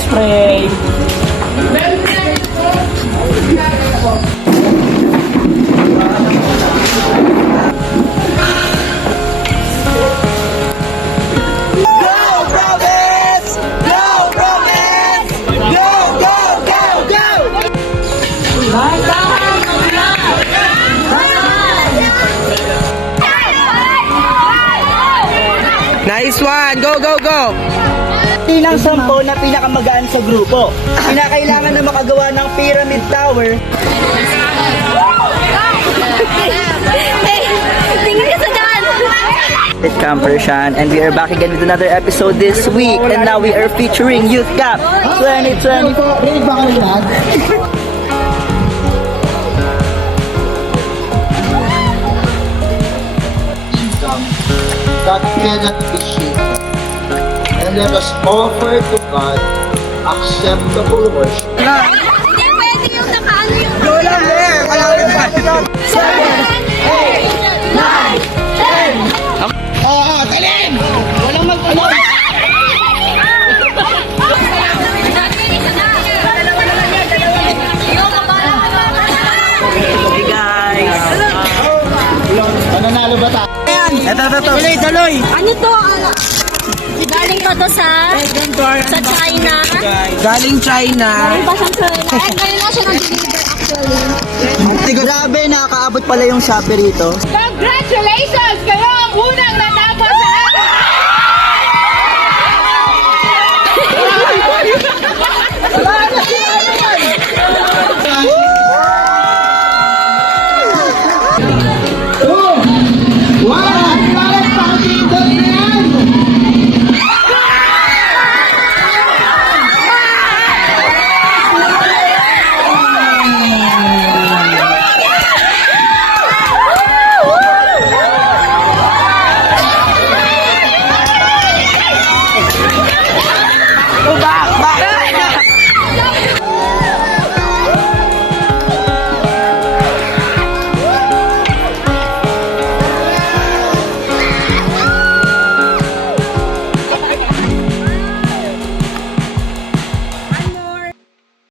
Let's pray. Nice one! Go, go, go! Tinang 10 na pinakamagaan sa grupo. Kinakailangan na makagawa ng pyramid tower. It's Campershan, and we are back again with another episode this week. And now we are featuring Youth Cup 2024. Rinig ba kayo lahat? Income that cannot be shaken. And let us offer to God acceptable worship. Hindi pwede yung nakaano yung... Lola, there! Malawin 7, 8, 9, 10! Oo, talim! Walang magtanong! Hey guys! Mananalo ba tayo? Ito. Tuloy! Ano to? Galing pa to sa China. Galing China. Galing pa siyang China. And ngayon na siya nag-deliver actually. Grabe, nakakaabot pala yung Shopee rito. Pero